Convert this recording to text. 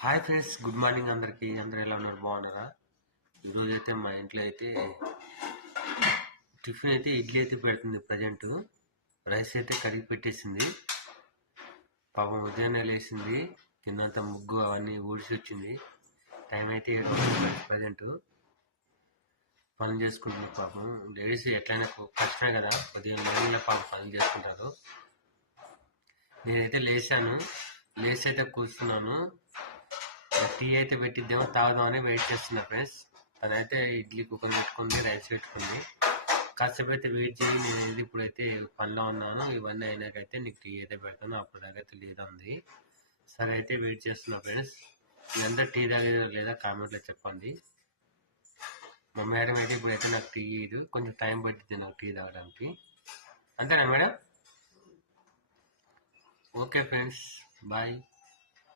Hi friends, good morning అందరికీ. అందరూ ఎలా ఉన్నారు? బాగున్నారా? ఈరోజు అయితే మా ఇంట్లో అయితే టిఫిన్ అయితే ఇడ్లీ అయితే పెడుతుంది. ప్రజెంట్ రైస్ అయితే కడిగి పెట్టేసింది. పాపం ఉదయాన్నే లేసింది, కిందంతా ముగ్గు అవన్నీ ఊడిసి వచ్చింది. టైం అయితే 7 ప్రజెంట్ పనులు చేసుకుంటుంది. పాపం లేడీస్ ఎట్లయినా కష్టమే కదా, ఉదయం మార్నింగ్లో పాపం పనులు చేసుకుంటారు. నేనైతే లేచాను, లేచి అయితే కూర్చున్నాను. టీ అయితే పెట్టిద్దామో తాగుదామని వెయిట్ చేస్తున్నా ఫ్రెండ్స్. తనైతే ఇడ్లీ కుక్కర్ పెట్టుకుంది, రైస్ పెట్టుకుంది. కాసేపు అయితే వెయిట్ చేయి, నేను ఇప్పుడైతే పనిలో ఉన్నాను, ఇవన్నీ అయినాకైతే నీకు టీ అయితే పెడతాను, అప్పుడు దాకైతే లేదా ఉంది. సరే అయితే వెయిట్ చేస్తున్నా ఫ్రెండ్స్. మీరందరూ టీ తాగేదా లేదా కామెంట్లో చెప్పండి. మా మేడం అయితే ఇప్పుడైతే నాకు టీ ఇయ్యదు, కొంచెం టైం పట్టింది నాకు టీ తాగడానికి. అంతేనా మేడం? Okay friends, bye.